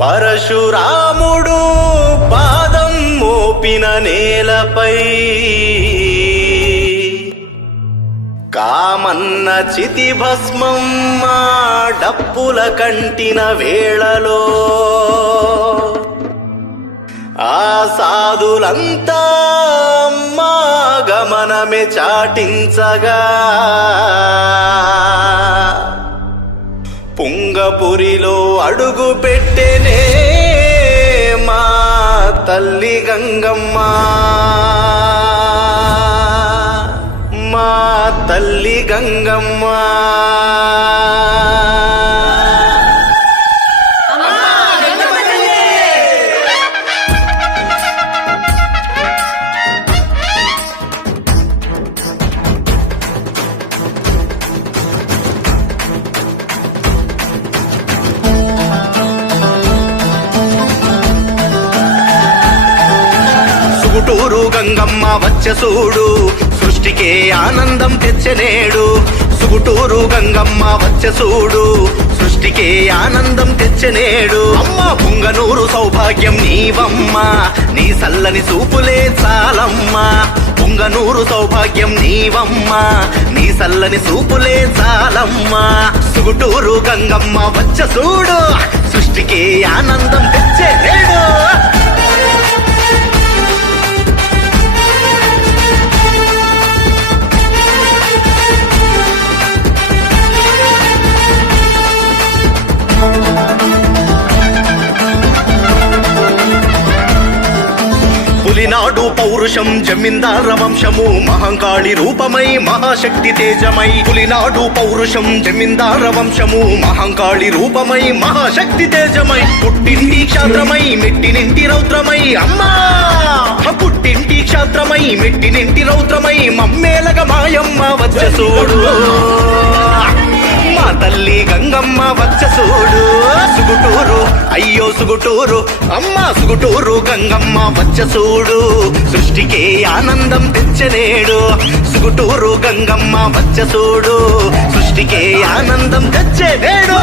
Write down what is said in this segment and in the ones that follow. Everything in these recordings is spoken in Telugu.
పరశురాముడు పాదం మోపిన నేలపై కామన్న చితి భస్మం మా డప్పుల కంటిన వేళలో ఆ సాధులంతా మా గమనమే చాటించగా పుంగపురిలో అడుగు పెట్టెనే మా తల్లి గంగమ్మ, మా తల్లి గంగమ్మ. సుగుటూరు గంగమ్మ వచ్చె చూడు, సృష్టికే ఆనందం తెచ్చనేడు. సుగుటూరు గంగమ్మ వచ్చె చూడు, సృష్టికే ఆనందం తెచ్చనేడు. అమ్మ పుంగనూరు సౌభాగ్యం నీవమ్మ, నీ సల్లని చూపులే చాలమ్మ. పుంగనూరు సౌభాగ్యం నీవమ్మ, నీ సల్లని చూపులే చాలమ్మ. సుగుటూరు గంగమ్మ వచ్చె చూడు, సృష్టికే ఆనందం తెచ్చనేడు. పులినాడు పౌరుషం జమీందార వంశము, మహంకాళి రూపమై మహాశక్తి తేజమై. పులినాడు పౌరుషం జమీందార వంశము, మహంకాళి రూపమై మహాశక్తి తేజమై. పుట్టింటి క్షాత్రమై మెట్టినింటి రౌద్రమై అమ్మా, పుట్టింటి క్షాత్రమై మెట్టినింటి రౌద్రమై మమ్మేలగ మాయమ్మ వచ్చె చూడు, మా తల్లి గంగమ్మ వచ్చె చూడు. సుగుటూరు అయ్యో సుగుటూరు అమ్మ, సుగుటూరు గంగమ్మ వచ్చె చూడు, సృష్టికే ఆనందం తెచ్చనేడు. సుగుటూరు గంగమ్మ వచ్చె చూడు, సృష్టికే ఆనందం తెచ్చనేడు.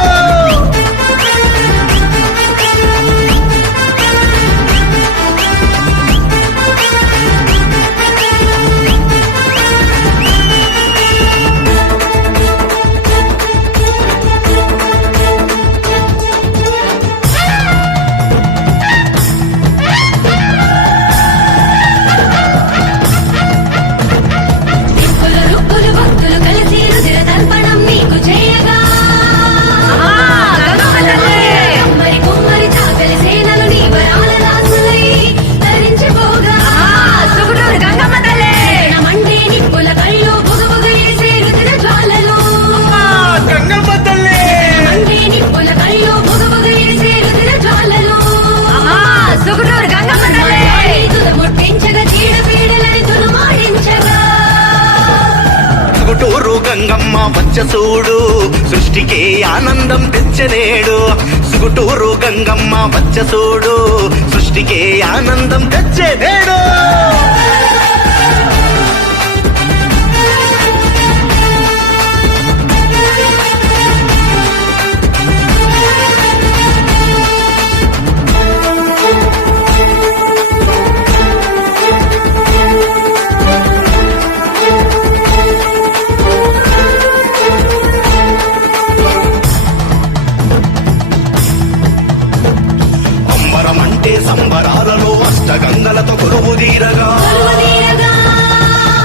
సుగుటూరు గంగమ్మ వచ్చె చూడు, సృష్టికే ఆనందం తెచ్చనేడు. సుగుటూరు గంగమ్మ వచ్చె చూడు, సృష్టికే ఆనందం తెచ్చనేడు. సంబరాలలో అష్టగంగలతో కొలువు తీరగా,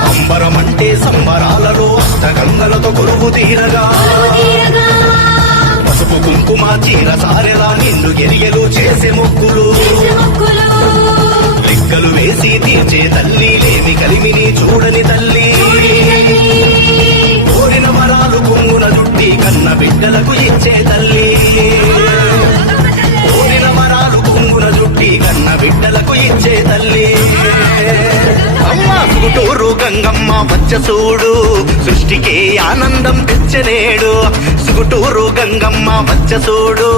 అంబరమంటే సంబరాలలో అష్టగంగలతో కొలువు తీరగా. పసుపు కుంకుమ చీర సారెలా నిన్ను ఎరియలు చేసే మొక్కులు, లెక్కలు వేసి తీర్చే తల్లి, లేమి కలిమిని చూడని తల్లి. కోరిన వరాలు కొంగున జుట్టి కన్న బిడ్డలకు ఇచ్చే తల్లి, కోరిన వరాలు కొంగున జుట్టి కన్న బిడ్డలకు ఇచ్చే తల్లి. అమ్మ సుగుటూరు గంగమ్మ వచ్చె చూడు, సృష్టికే ఆనందం తెచ్చనేడు. సుగుటూరు గంగమ్మ వచ్చె చూడు,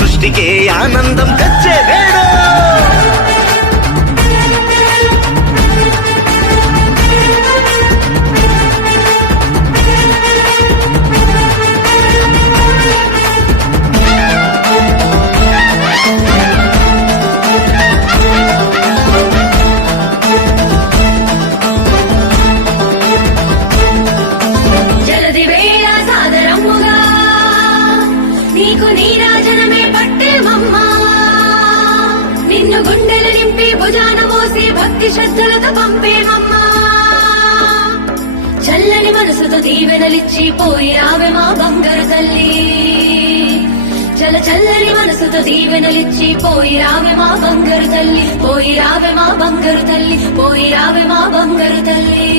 సృష్టికే ఆనందం తెచ్చనేడు. దీవెనలిచ్చి పోయి రావే మా బంగారు తల్లి చల్ల చల్లని మనసుతో దీవెనలిచ్చి పోయి రావే మా బంగారు తల్లి పోయి రావే మా బంగారు తల్లి పోయి రావే మా బంగారు తల్లి